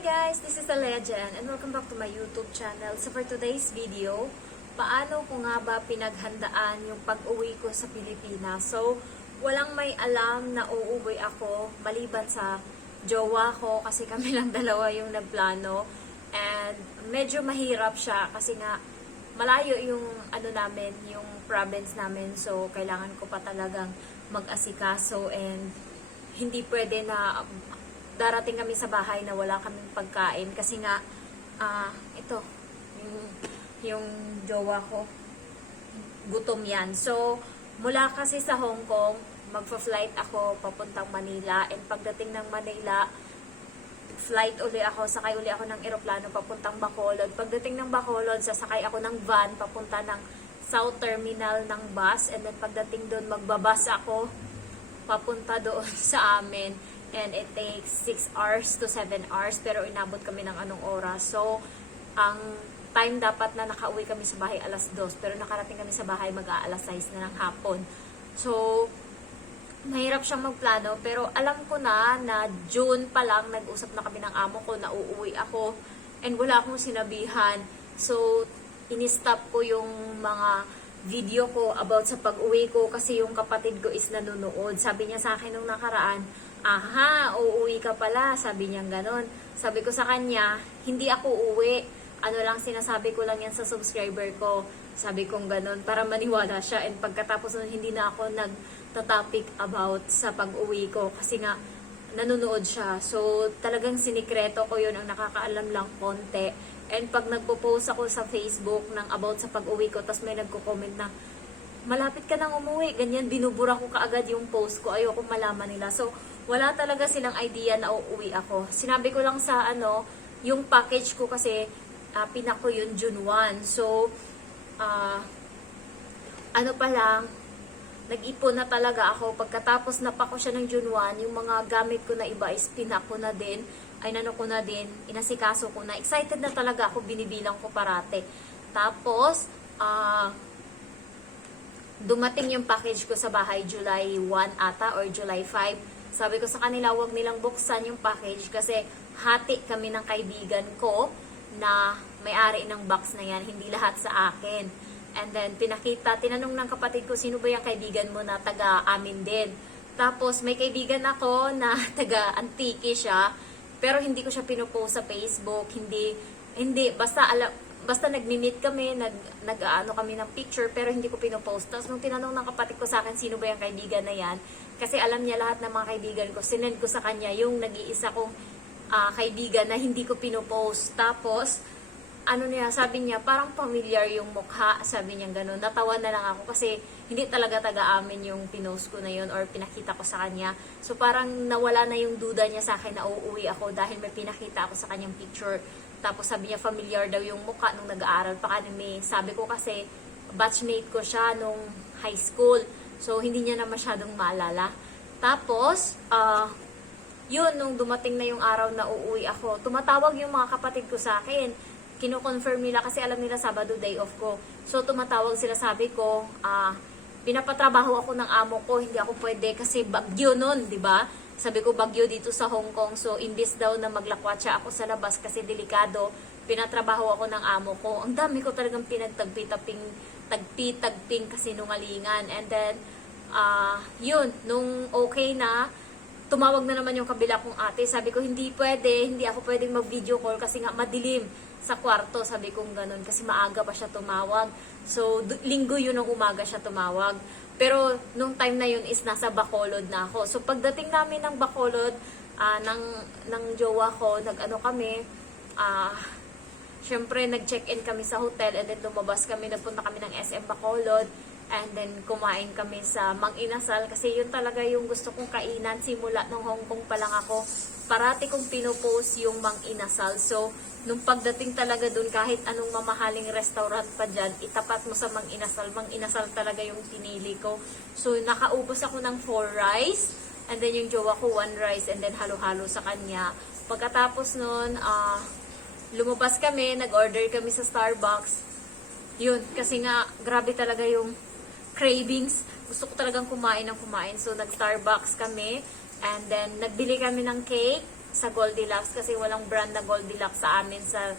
guys, this is the Legend and welcome back to my YouTube channel. So for today's video, paano ko nga ba pinaghandaan yung pag-uwi ko sa Pilipinas? So walang may alam na uuwi ako maliban sa jowa ko kasi kami lang dalawa yung nagplano. And medyo mahirap siya kasi nga malayo yung namin, yung province namin. So kailangan ko pa talagang mag-asikaso and hindi pwede na darating kami sa bahay na wala kaming pagkain kasi nga ito yung jowa ko gutom yan. So mula kasi sa Hong Kong magfa-flight ako papuntang Manila, and pagdating ng Manila flight uli ako, sakay uli ako ng eroplano papuntang Bacolod. Pagdating ng Bacolod sasakay ako ng van papunta ng South Terminal ng bus, and then pagdating doon magbabas ako papunta doon sa amin. And it takes 6 hours to 7 hours. Pero inabot kami ng anong oras. So, ang time dapat na nakauwi kami sa bahay alas 2. Pero nakarating kami sa bahay mag-aalas 6 na ng hapon. So, mahirap siyang magplano. Pero alam ko na June pa lang nag-usap na kami ng amo ko na uuwi ako. And wala akong sinabihan. So, in-stop ko yung mga video ko about sa pag-uwi ko kasi yung kapatid ko is nanonood. Sabi niya sa akin nung nakaraan, aha, uuwi ka pala. Sabi niya ganon. Sabi ko sa kanya, hindi ako uuwi. Ano lang, sinasabi ko lang yan sa subscriber ko. Sabi kong ganon para maniwala siya. And pagkatapos nun, hindi na ako nagtatopic about sa pag-uwi ko. Kasi nga, nanonood siya. So, talagang sinikreto ko yun. Ang nakakaalam lang konti. And pag nagpo-post ako sa Facebook ng about sa pag-uwi ko, tapos may nagko-comment na, malapit ka nang umuwi, ganyan, binubura ko kaagad yung post ko, ayoko malaman nila. So, wala talaga silang idea na uuwi ako. Sinabi ko lang sa yung package ko kasi, pinako yun June 1. So, pa lang, nag-ipon na talaga ako. Pagkatapos napako siya ng June 1, yung mga gamit ko na iba is pinako na din, inasikaso ko na. Excited na talaga ako, binibilang ko parate. Tapos, dumating yung package ko sa bahay July 1 ata or July 5. Sabi ko sa kanila, huwag nilang buksan yung package kasi hati kami ng kaibigan ko na may-ari ng box na yan, hindi lahat sa akin. And then tinanong ng kapatid ko, sino ba yung kaibigan mo na taga-amin din? Tapos may kaibigan ako na taga-Antique siya, pero hindi ko siya pinopost sa Facebook, hindi basta nagmi-meet kami, nag-ano kami ng picture, pero hindi ko pinopost. Tapos nung tinanong ng kapatid ko sa akin, sino ba yung kaibigan na yan? Kasi alam niya lahat ng mga kaibigan ko. Sinend ko sa kanya yung nag-iisa kong kaibigan na hindi ko pinopost. Tapos, sabi niya, parang familiar yung mukha. Sabi niya gano'n. Natawa na lang ako kasi hindi talaga taga-amin yung pinost ko na yun or pinakita ko sa kanya. So parang nawala na yung duda niya sa akin na uuwi ako dahil may pinakita ako sa kanyang picture. Tapos sabi niya familiar daw yung mukha nung nag-aaral pa kami. Sabi ko kasi batchmate ko siya nung high school. So hindi niya na masyadong maalala. Tapos, yun, nung dumating na yung araw na uuwi ako, tumatawag yung mga kapatid ko sa akin. Kino-confirm nila kasi alam nila Sabado day off ko. So tumatawag sila, sabi ko, pinapatrabaho ako ng amo ko, hindi ako pwede kasi bagyo nun, di ba? Sabi ko bagyo dito sa Hong Kong. So imbis daw na maglakwatsa ako sa labas kasi delikado, pinatrabaho ako ng amo ko. Ang dami ko talagang tagpi-tagping kasi nungalingan. And then yun, nung okay na, tumawag na naman yung kabila kong ate. Sabi ko, hindi ako pwedeng mag-video call kasi nga madilim sa kwarto. Sabi kong ganun kasi maaga pa siya tumawag. So, linggo yun ng umaga siya tumawag. Pero, nung time na yun is nasa Bacolod na ako. So, pagdating namin ng Bacolod, ng jowa ko, syempre, nag-check-in kami sa hotel and then lumabas kami, nagpunta kami ng SM Bacolod. And then, kumain kami sa Mang Inasal kasi yun talaga yung gusto kong kainan. Simula nung Hong Kong pa lang ako, parati kong pinopost yung Mang Inasal. So, nung pagdating talaga dun, kahit anong mamahaling restaurant pa dyan, itapat mo sa Mang Inasal. Mang Inasal talaga yung pinili ko. So, nakaubos ako ng 4 rice. And then, yung jowa ko 1 rice and then halo-halo sa kanya. Pagkatapos nun, lumabas kami, nag-order kami sa Starbucks. Yun, kasi nga, grabe talaga yung cravings. Gusto ko talagang kumain ng kumain. So, nag-Starbucks kami. And then, nagbili kami ng cake. sa Goldilocks kasi walang brand na Goldilocks sa amin sa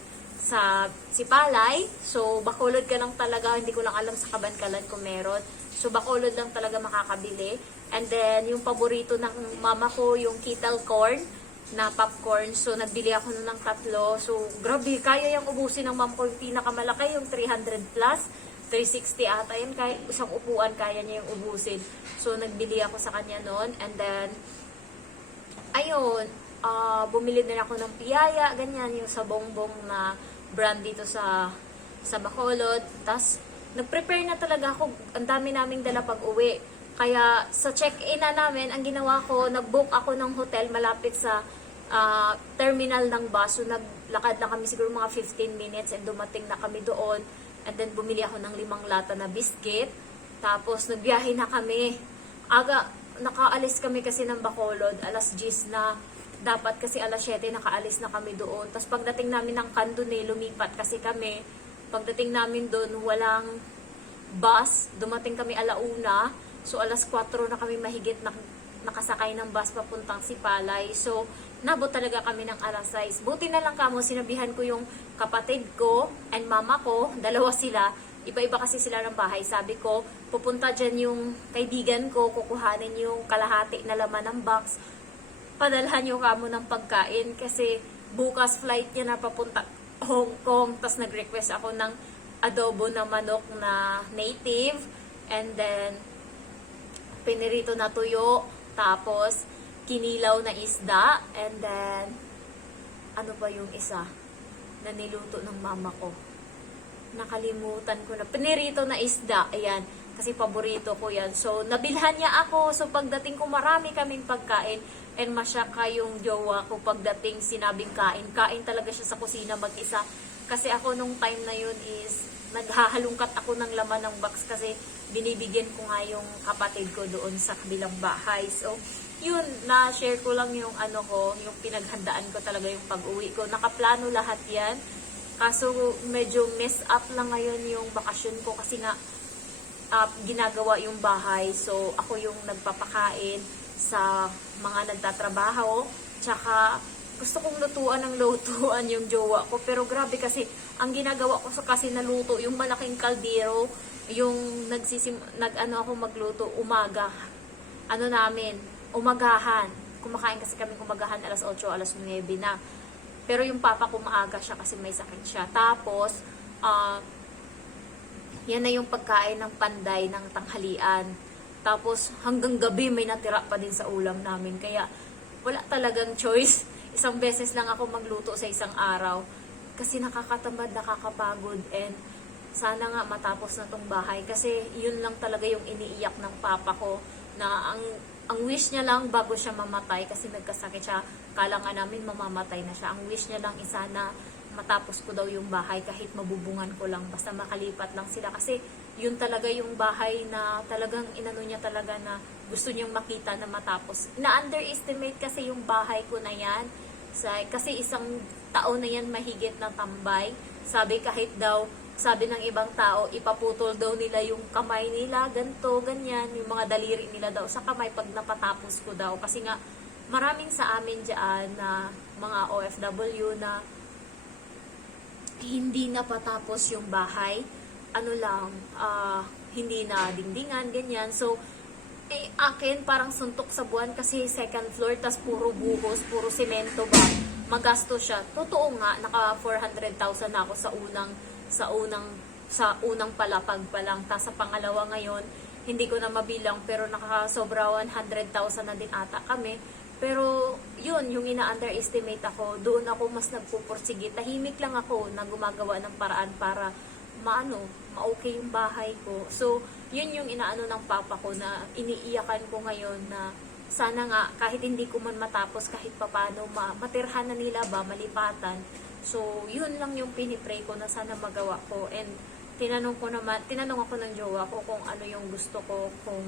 Sipalay. So, Bacolod ka lang talaga. Hindi ko lang alam sa Kabankalan kung meron. So, Bacolod lang talaga makakabili. And then, yung paborito ng mama ko, yung kettle corn na popcorn. So, nagbili ako nun ng 3. So, grabe, kaya yung ubusin ng mama ko. Yung pinakamalaki, yung 300 plus. 360 ata yun. Kaya, isang upuan, kaya niya yung ubusin. So, nagbili ako sa kanya nun. And then, ayun, bumili din ako ng piyaya, ganyan, yung sa bongbong na brand dito sa Bacolod. Tapos, nag-prepare na talaga ako. Ang dami naming dala pag uwi. Kaya, sa check-in na namin, ang ginawa ko, nag-book ako ng hotel malapit sa terminal ng bus. So, naglakad na kami siguro mga 15 minutes and dumating na kami doon. And then, bumili ako ng 5 lata na biscuit. Tapos, nagbiyahe na kami. Nakaalis kami kasi ng Bacolod, alas 10 na. Dapat kasi alas 7 nakaalis na kami doon. Tapos pagdating namin ng Candone, lumipat kasi kami. Pagdating namin doon, walang bus. Dumating kami alauna. So alas 4 na kami mahigit nakasakay ng bus papuntang Sipalay. So nabot talaga kami ng alas 6. Buti na lang kamo, sinabihan ko yung kapatid ko and mama ko, dalawa sila. Iba-iba kasi sila ng bahay. Sabi ko, pupunta dyan yung kaibigan ko, kukuhanin yung kalahati na laman ng box. Padalhan nyo kamo ng pagkain kasi bukas flight niya na papunta Hong Kong. Tapos nag-request ako ng adobo na manok na native. And then, pinirito na tuyo. Tapos, kinilaw na isda. And then, ano pa yung isa na niluto ng mama ko? Nakalimutan ko na. Pinirito na isda. Ayan. Kasi paborito ko yan. So, nabilhan niya ako. So, pagdating ko marami kaming pagkain. And masyaka yung jowa ko pagdating sinabing kain. Kain talaga siya sa kusina mag-isa. Kasi ako nung time na yun is naghahalungkat ako ng laman ng box kasi binibigyan ko nga yung kapatid ko doon sa kabilang bahay. So, yun, na-share ko lang yung ano ko, yung pinaghandaan ko talaga yung pag-uwi ko. Nakaplano lahat yan. Kaso medyo mess up lang ngayon yung bakasyon ko kasi nga ginagawa yung bahay. So, ako yung nagpapakain sa mga nagtatrabaho. Tsaka, gusto kong lutuan ng lutuan yung jowa ko. Pero grabe kasi, ang ginagawa ko kasi naluto, yung malaking kaldero, yung nag-ano ako magluto, umaga. Ano namin, umagahan. Kumakain kasi kami umagahan, alas 8, alas 9 na. Pero yung papa ko maaga siya kasi may sakit siya. Tapos, yan na yung pagkain ng panday ng tanghalian. Tapos hanggang gabi may natira pa din sa ulam namin. Kaya wala talagang choice. Isang beses lang ako magluto sa isang araw. Kasi nakakatamad, nakakapagod. And sana nga matapos na tong bahay. Kasi yun lang talaga yung iniiyak ng papa ko. Na ang wish niya lang bago siya mamatay. Kasi nagkasakit siya. Kala nga namin mamamatay na siya. Ang wish niya lang isa na matapos ko daw yung bahay kahit mabubungan ko lang. Basta makalipat lang sila. Kasi yun talaga yung bahay na talagang inano niya talaga na gusto niyang makita na matapos. Na-underestimate kasi yung bahay ko na yan. Kasi isang taon na yan mahigit na tambay. Sabi kahit daw, sabi ng ibang tao, ipaputol daw nila yung kamay nila, ganto, ganyan. Yung mga daliri nila daw sa kamay pag napatapos ko daw. Kasi nga, maraming sa amin dyan na mga OFW na hindi napatapos yung bahay. Ano lang, hindi na dingdingan, ganyan. So, akin parang suntok sa buwan kasi second floor, tas puro buhos, puro semento ba. Magasto siya. Totoo nga, naka 400,000 na ako sa unang palapag pa lang. Tas sa pangalawa ngayon, hindi ko na mabilang, pero nakasobra 100,000 na din ata kami. Pero, yun, yung ina-underestimate ako, doon ako mas nagpupursige. Tahimik lang ako na gumagawa ng paraan para ma-okay yung bahay ko. So, yun yung inaano ng papa ko na iniiyakan ko ngayon na sana nga, kahit hindi ko man matapos, kahit papano, matirhan na nila ba, malipatan. So, yun lang yung pinipray ko na sana magawa ko. And, tinanong ako ng jowa ko kung ano yung gusto ko, kung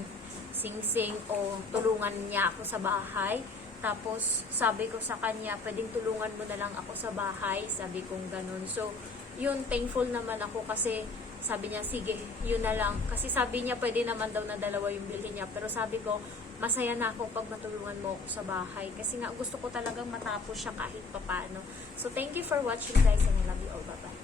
sing-sing o tulungan niya ako sa bahay. Tapos, sabi ko sa kanya, pwedeng tulungan mo na lang ako sa bahay. Sabi kong ganun. So, yun, thankful naman ako kasi sabi niya, sige, yun na lang. Kasi sabi niya, pwede naman daw na dalawa yung bilhin niya. Pero sabi ko, masaya na ako pag matulungan mo ako sa bahay. Kasi nga, gusto ko talagang matapos siya kahit papano. So, thank you for watching guys and I love you all. Bye-bye.